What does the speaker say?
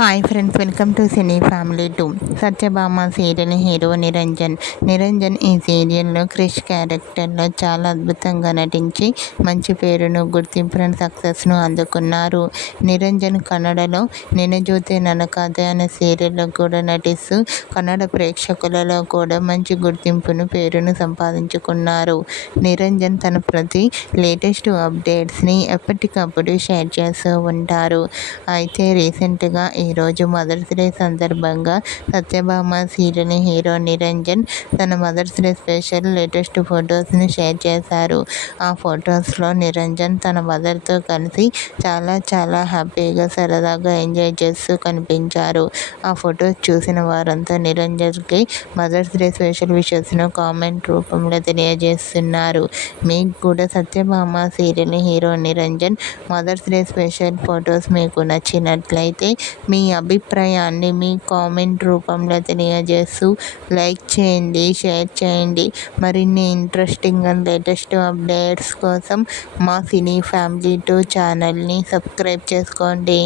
Hi friends, welcome to cine family 2. Satyabhama serial hero Niranjan. Niranjan ఈ సీరియల్లో క్రిష్ క్యారెక్టర్లో చాలా అద్భుతంగా నటించి మంచి పేరును, గుర్తింపును, సక్సెస్ను అందుకున్నారు. నిరంజన్ కన్నడలో నినజోతే ನನ್ನ కథ అనే సీరియల్లో కూడా నటిస్తూ కన్నడ ప్రేక్షకులలో కూడా మంచి గుర్తింపును, పేరును సంపాదించుకున్నారు. నిరంజన్ తన ప్రతి లేటెస్ట్ అప్డేట్స్ని ఎప్పటికప్పుడు షేర్ చేస్తూ ఉంటారు. అయితే రీసెంట్గా ఈరోజు మదర్స్ డే సందర్భంగా సత్యభామ సీరియల్ హీరో నిరంజన్ తన మదర్స్ డే స్పెషల్ లేటెస్ట్ ఫొటోస్ని షేర్ చేశారు. ఆ ఫొటోస్లో నిరంజన్ తన మదర్తో కలిసి చాలా హ్యాపీగా, సరదాగా ఎంజాయ్ చేస్తూ కనిపించారు. ఆ ఫొటోస్ చూసిన వారంతా నిరంజన్కి మదర్స్ డే స్పెషల్ విషెస్ను కామెంట్ రూపంలో తెలియజేస్తున్నారు. మీకు కూడా Satyabhama serial hero Niranjan mother's day special photos మీకు నచ్చినట్లయితే మీ అభిప్రాయాన్ని మీ కామెంట్ రూపంలో తెలియజేస్తూ లైక్ చేయండి, షేర్ చేయండి. మరిన్ని ఇంట్రెస్టింగ్ అండ్ లేటెస్ట్ అప్డేట్స్ కోసం మా సినీ ఫ్యామిలీ 2 ఛానల్ని సబ్స్క్రైబ్ చేసుకోండి.